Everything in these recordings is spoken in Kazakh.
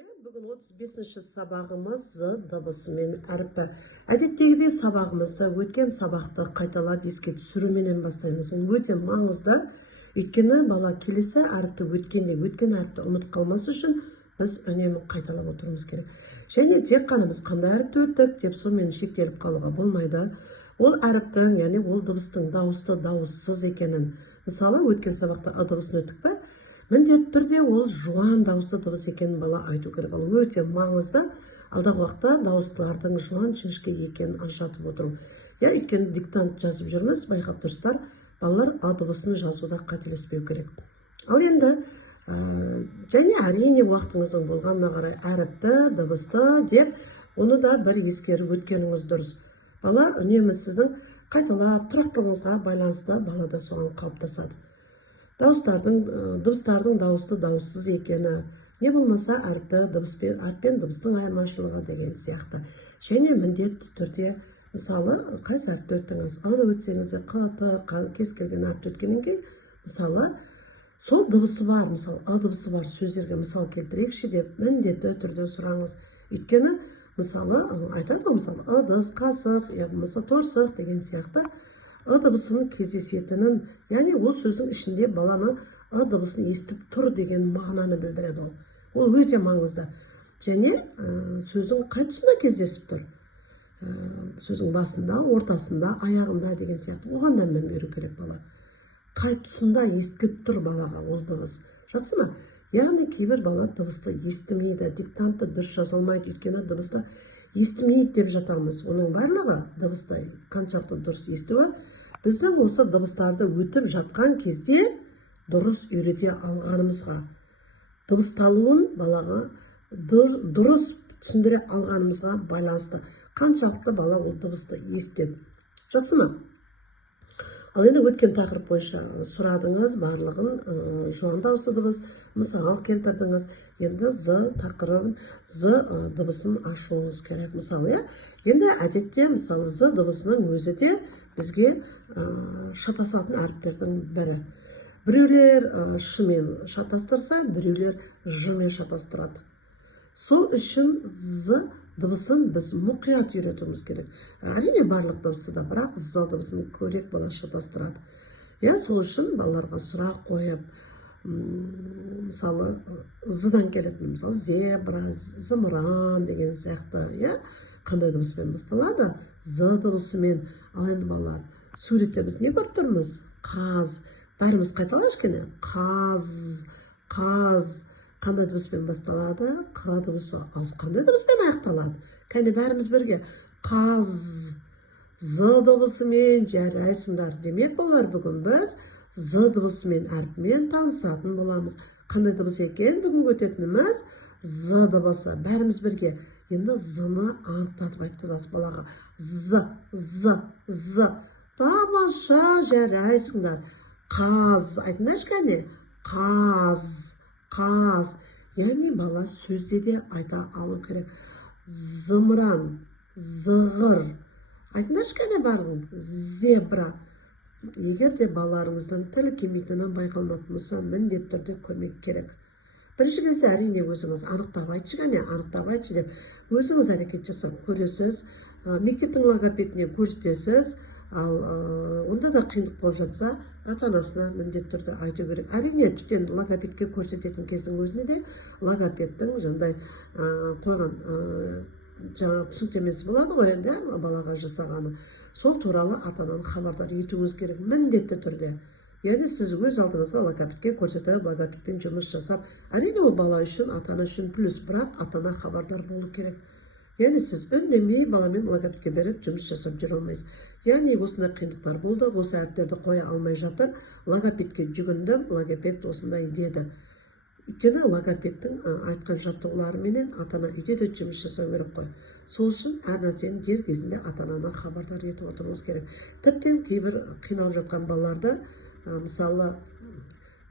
Бүгін 35-ші сабағымыз дыбысымен әрпі. Әдеттегідей сабағымызда өткен сабақты қайталап еске түсіруменен бастаймыз. Ол өте маңызды. Өйткені бала келесі әріпті өткен әріпті ұмытып қалмас үшін біз үнемі қайталап отыруымыз керек. Және тек қана біз қандай әріпті өттік деп сонымен шектеліп қалуға болмайды. Ол әріптің, яғни ол дыбыстың дауысты, дауыссыз екенін. Мысалы, өткен сабақта а дыбысын өттік пе? Міндетті түрде ол жуан дауысты дыбыс екенін бала айту керек. Ол өте маңызды. Алдағы уақытта дауыстылардың жуан жіңішке екенін ажыратып отыру. Өйткені диктант жазып жүрміз, байқап тұрсыздар, балалар а дыбысын жазуда қателеспеу керек. Ал енді және әрине уақытыңыздың болғанына қарай әріпті, дыбысты деп, оны да бір ескеріп өткеніңіз дұрыс. Бала үнемі сіздің қайталап тұрақтылығыңызға байланысты бала да соған қалыптасады. Дыбыстардың дауысты дауыссыз екені, не болмаса әріпті әріппен дыбыстың айырмашылығы деген сияқты. Және міндетті түрде, мысалы, қайсы әріпті өттіңіз, аны өтсеңіз, кез келген әріпті өткеннен кейін, мысалы, сол дыбысы бар, мысалы, а дыбысы бар сөздерге мысал келтірейікші деп міндетті түрде сұраңыз. Өйткені, мысалы, айтады ғой, мысалы, ыдыс, қасық, болмаса торсық деген сияқты а дыбысының кездесетінін, яғни ол сөздің ішінде баланы а дыбысын естіп тұр деген мағынаны білдіреді ол. Ол өте маңызды. Және сөздің қай тұсында кездесіп тұр? Сөздің басында, ортасында, аяғында деген сияқты. Оған да мән беру керек бала. Қай тұсында естіліп тұр балаға ол дыбыс? Жақсы ма? Яғни кейбір бала дыбысты естімейді, диктантты дұрыс жазылмайды, өйткені дыбысты естімейді деп жатамыз. Оның барлығы дыбысты қаншалықты дұрыс естуі біздің осы дыбыстарды өтіп жатқан кезде дұрыс үйрете алғанымызға, дыбысталуын балаға дұрыс түсіндіре алғанымызға байланысты. Қаншалықты бала ол дыбысты естеді. Жақсы ма? Ал енді өткен тақырып бойынша сұрадыңыз, барлығын жуан дауысты дыбыс, мысал келтірдіңіз. Енді тақырыбын дыбысын ашуыңыз керек. Мысалы, енді әдетте, мысалы, дыбысының өзі де бізге шатасатын әріптердің бірі. Біреулер шымен шатастырса, біреулер жымен шатастырады. Сол үшін дыбысын біз мұқият үйретуіміз керек. Әрине барлық дыбысы да, бірақ дыбысын көрек бала шатастырады. Сол үшін балаларға сұрақ қойып, мысалы, дан келетін, мысалы, зебра, зымыран деген сияқты, қандай дыбыспен басталады? Дыбысымен. Ал енді балалар, суретте біз не көріп тұрмыз? Қаз. Бәріміз қайталаш кені? Қаз. Қандай дыбыспен басталады? Қ дыбысы. Қандай дыбыспен аяқталады? Кәне бәріміз бірге. Қаз. Дыбысымен жарайсыңдар. Демек болар бүгін біз дыбысымен әріпмен танысатын боламыз. Қандай дыбыс екен бүгін өтетініміз? Дыбысы. Бәріміз бірге. Енді ны анықтатып айтқызасыз балаға. Тамаша жарайсыңдар. Қаз. Айтыңдаршы кәне? Қаз. Яғни бала сөзде де айта алу керек. Зымыран, зығыр. Айтыңдаршы кәне барғын? Зебра. Егер де балаларыңыздың тілі келмейтіні байқалатын болса, міндетті түрде көмек керек. Бірінші кезде әрине өзіңіз анықтап айтшы деп өзіңіз әрекет жасап көресіз, мектептің логопедіне көрсетесіз. Ал онда да қиындық болып жатса, ата-анасына міндетті түрде айту керек. Әрине, тіптен логопедке көрсететін кездің өзінде де логопедтің жаңағыдай қойған түсініктемесі болады ғой енді балаға жасағаны. Сол туралы ата-ананы хабардар етуіңіз керек міндетті түрде. Яғни сіз өз алдыңызға логопедке көрсетіп, логопедпен жұмыс жасап, әрине ол бала үшін, ата-ана үшін плюс, бірақ ата-ана хабардар болу керек. Яғни сіз үндемей баламен логопедке беріп жұмыс жасап жүре алмайсыз. Яғни осындай қиындықтар болды, осы әріптерді қоя алмай жатыр, логопедке жүгіндім, логопед осындай деді. Өйткені логопедтің айтқан жаттығуларыменен ата-ана үйде де жұмыс жасау керек қой. Сол үшін әр нәрсені дер кезінде ата-ананы хабардар етіп отыруыңыз керек. Тіптен кейбір қиналып жатқан балаларды, мысалы,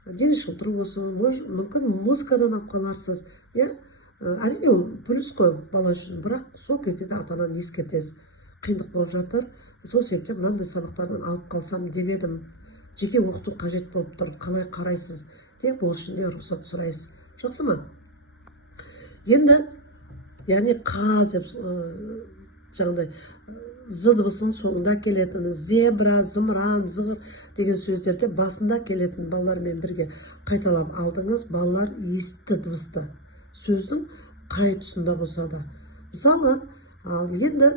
дене шынықтыру болсын, мүмкін музыкадан алып қаларсыз. Әрине ол плюс қой бала үшін, бірақ сол кезде де ата-ананы ескертесіз. Қиындық болып жатыр. Сол себепте мынандай сабақтардан алып қалсам деп едім. Жеке оқыту қажет болып тұр. Қалай қарайсыз? Тек бұл үшін де рұқсат сұрайсыз. Жақсы ма? Енді яғни қағаз деп жаңағыдай з дыбысының соңында келетін зебра, зымыран, зығыр деген сөздерге басында келетін балалармен бірге қайталап алдыңыз. Балалар естті дыбысты сөздің қай тұсында болса да. Мысалы, ал енді